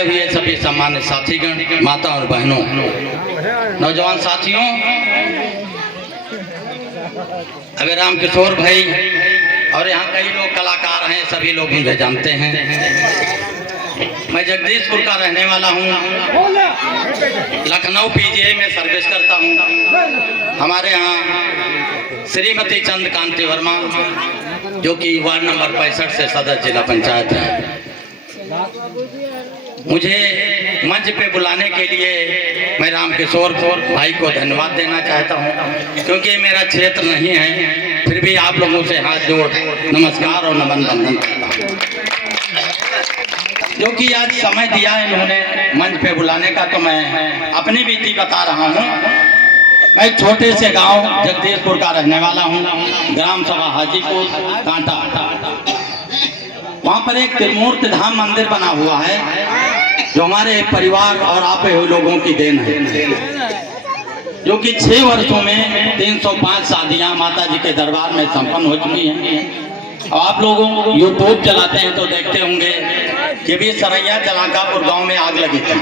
आए हुए सभी सम्मानित साथीगण, माता और बहनों, नौजवान साथियों, अभी राम किशोर भाई और यहाँ कई लोग कलाकार हैं, सभी लोग मुझे जानते हैं। मैं जगदीशपुर का रहने वाला हूँ, लखनऊ पीजीआई में सर्विस करता हूँ। हमारे यहाँ श्रीमती चंद्रकांति वर्मा जो कि वार्ड नंबर 65 से सदस्य जिला पंचायत है, मुझे मंच पे बुलाने के लिए मैं राम किशोर भाई को धन्यवाद देना चाहता हूं, क्योंकि मेरा क्षेत्र नहीं है, फिर भी आप लोगों से हाथ जोड़ नमस्कार और नमन बंदन करता हूं। जो कि आज समय दिया है इन्होंने मंच पे बुलाने का, तो मैं अपनी बीती बता रहा हूं। मैं एक छोटे से गांव जगदीशपुर का रहने वाला हूं, ग्राम सभा हाजीपुर कांटा। वहाँ पर एक त्रिमूर्ति धाम मंदिर बना हुआ है, जो हमारे परिवार और आपे हुए लोगों की देन है, जो कि 6 वर्षों में 305 शादियां माता जी के दरबार में संपन्न हो चुकी हैं। आप लोगों यूट्यूब चलाते हैं तो देखते होंगे कि भी सरैया जलाकापुर गांव में आग लगी थी,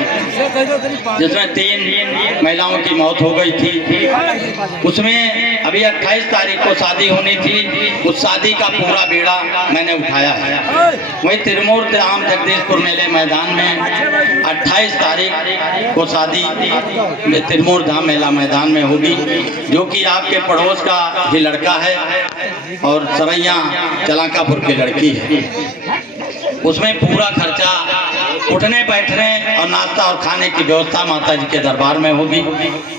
जिसमें 3 महिलाओं की मौत हो गई थी। उसमें अभी 28 तारीख को शादी होनी थी, उस शादी का पूरा बीड़ा मैंने उठाया है। वही त्रिमूर्ति धाम जगदीशपुर मेले मैदान में 28 तारीख को शादी त्रिमूर्ति धाम मेला मैदान में होगी, जो कि आपके पड़ोस का ही लड़का है और सरैया जलाकापुर की लड़की है। उसमें पूरा खर्चा उठने बैठने और नाश्ता और खाने की व्यवस्था माता जी के दरबार में होगी।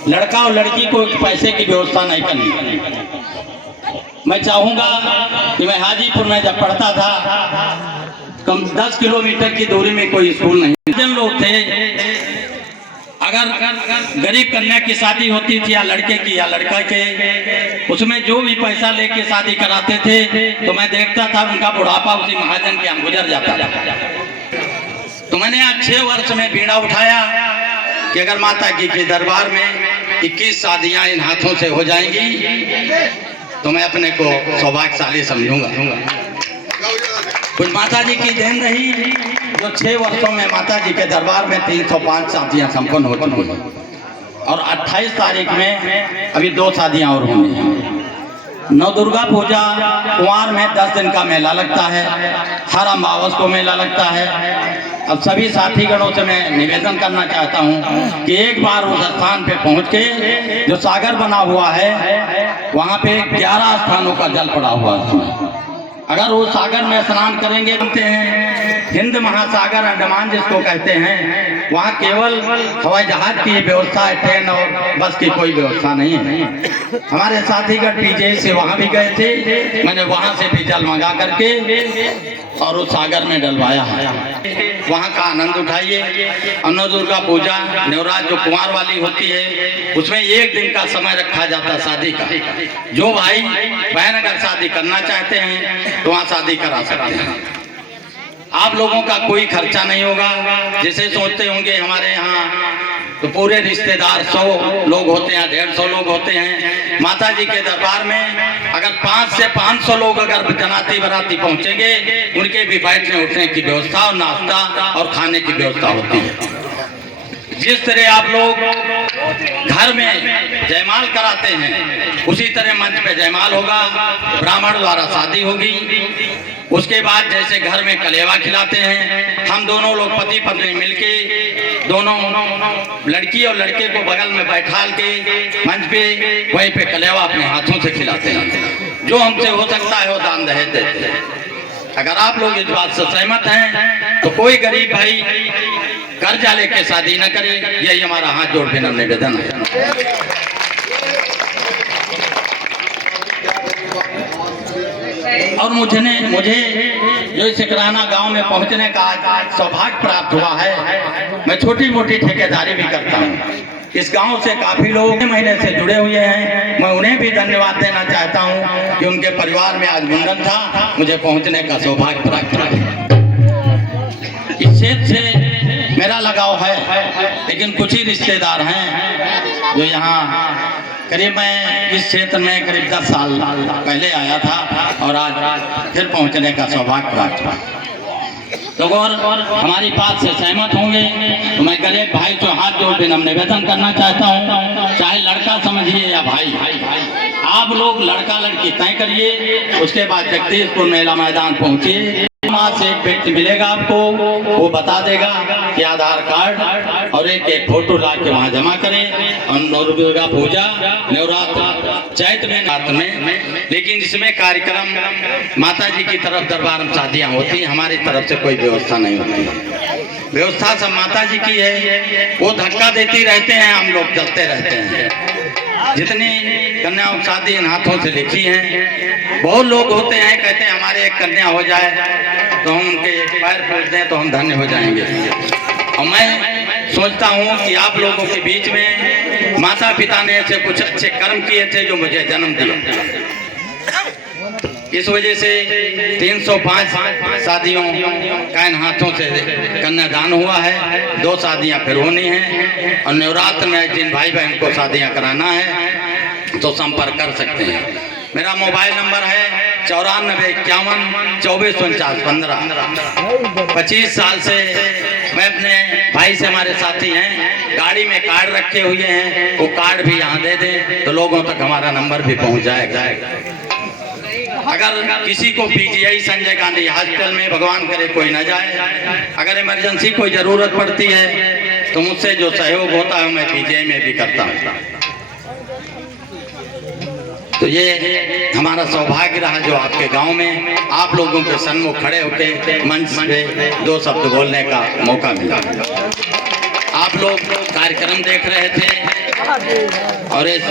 लड़का और लड़की को पैसे की व्यवस्था नहीं करनी। मैं चाहूंगा कि मैं हाजीपुर में जब पढ़ता था, कम 10 किलोमीटर की दूरी में कोई स्कूल नहीं। जन लोग थे, अगर गरीब कन्या की शादी होती थी या लड़के की या लड़का के, उसमें जो भी पैसा लेके शादी कराते थे, तो मैं देखता था उनका बुढ़ापा उसी महाजन के यहाँ गुजर जाता था। तो मैंने आज 6 वर्ष में बीड़ा उठाया कि अगर माता जी के दरबार में 21 शादियां इन हाथों से हो जाएंगी तो मैं अपने को सौभाग्यशाली समझूंगा। कुछ माता जी की देन रही, जो 6 वर्षों में माता जी के दरबार में 305 शादियां संपन्न हो चुकी हैं, और 28 तारीख में अभी 2 शादियां और होंगी। नव दुर्गा पूजा कुंवार में 10 दिन का मेला लगता है, हर अमावस को मेला लगता है। अब सभी साथीगणों से मैं निवेदन करना चाहता हूं कि एक बार उस स्थान पे पहुंच के, जो सागर बना हुआ है, वहां पे 11 स्थानों का जल पड़ा हुआ है। अगर वो सागर में स्नान करेंगे, जानते हैं हिंद महासागर अंडमान जिसको कहते हैं, वहाँ केवल हवाई जहाज की व्यवस्था है, ट्रेन और बस की कोई व्यवस्था नहीं है। हमारे साथीगण पीजीआई से वहाँ भी गए थे, मैंने वहाँ से भी जल मंगा करके और उस सागर में डलवाया है। वहाँ का आनंद उठाइए। नव दुर्गा पूजा नवरात्र जो कुंवार वाली होती है, उसमें 1 दिन का समय रखा जाता है शादी का। जो भाई बहन अगर शादी करना चाहते हैं तो वहाँ शादी करा सकते हैं। आप लोगों का कोई खर्चा नहीं होगा। जैसे सोचते होंगे हमारे यहाँ तो पूरे रिश्तेदार 100 लोग होते हैं, 150 लोग होते हैं। माता जी के दरबार में अगर 5 से 500 लोग अगर जनाती बराती पहुंचेंगे, उनके भी बैठने उठने की व्यवस्था और नाश्ता और खाने की व्यवस्था होती है। जिस तरह आप लोग घर में जयमाल कराते हैं, उसी तरह मंच पे जयमाल होगा, ब्राह्मण द्वारा शादी होगी। उसके बाद जैसे घर में कलेवा खिलाते हैं, हम दोनों लोग पति पत्नी मिलके दोनों लड़की और लड़के को बगल में बैठा के मंच पे वहीं पे कलेवा अपने हाथों से खिलाते हैं। जो हमसे हो सकता है वो दान दहेज देते हैं। अगर आप लोग इस बात से सहमत हैं तो कोई गरीब भाई कर्जा लेके शादी न करे, यही हमारा हाथ जोड़ के निवेदन है। और मुझे जो सिकराना गांव में पहुंचने का आज सौभाग्य प्राप्त हुआ है। मैं छोटी मोटी ठेकेदारी भी करता हूं। इस गांव से काफी लोग महीने से जुड़े हुए हैं। मैं उन्हें भी धन्यवाद देना चाहता हूं कि उनके परिवार में आज मुंडन था, मुझे पहुंचने का सौभाग्य प्राप्त हुआ। इस क्षेत्र से मेरा लगाव है, लेकिन कुछ ही रिश्तेदार हैं जो यहाँ करीब मैं इस क्षेत्र में करीब 10 साल पहले आया था और आज फिर पहुंचने का सौभाग्य प्राप्त हुआ। तो और हमारी बात से सहमत होंगे तो मैं गरीब भाई से हाथ जोड़ के निवेदन करना चाहता हूँ, चाहे लड़का समझिए या भाई, आप लोग लड़का लड़की तय करिए, उसके बाद जगदीशपुर मेला मैदान पहुंचिए। वहाँ से एक व्यक्ति मिलेगा आपको, वो बता देगा कि आधार कार्ड और एक फोटो ला के वहाँ जमा करें। और दुर्गा पूजा नवरात्र चैत में रात में, लेकिन इसमें कार्यक्रम माता जी की तरफ दरबार में शादियाँ होती हैं, हमारी तरफ से कोई व्यवस्था नहीं होती। व्यवस्था सब माता जी की है, वो धक्का देती रहते हैं, हम लोग चलते रहते हैं। जितनी कन्याओं की शादी इन हाथों से लिखी है, बहुत लोग होते हैं कहते हैं हमारे एक कन्या हो जाए तो हम उनके पैर पूछ दें तो हम धन्य हो जाएंगे। और मैं सोचता हूँ कि आप लोगों के बीच में माता पिता ने ऐसे कुछ अच्छे कर्म किए थे जो मुझे जन्म दिया। इस वजह से 305 शादियों का इन हाथों से कन्यादान हुआ है, 2 शादियां फिर होनी हैं। और नवरात्र में जिन भाई बहन को शादियां कराना है तो संपर्क कर सकते हैं। मेरा मोबाइल नंबर है 94 51 24 49 15। 25 साल से मैं अपने भाई से, हमारे साथी हैं, गाड़ी में कार्ड रखे हुए हैं, वो कार्ड भी यहाँ दे दें तो लोगों तक हमारा नंबर भी पहुँच जाएगा। अगर किसी को पीजीआई संजय गांधी हॉस्पिटल में भगवान करे कोई न जाए, अगर इमरजेंसी कोई ज़रूरत पड़ती है तो मुझसे जो सहयोग होता है मैं पीजीआई में भी करता हूँ। तो ये हमारा सौभाग्य रहा जो आपके गांव में आप लोगों के सन्मुख खड़े होकर मंच पे 2 शब्द बोलने का मौका मिला। आप लोग कार्यक्रम देख रहे थे और इस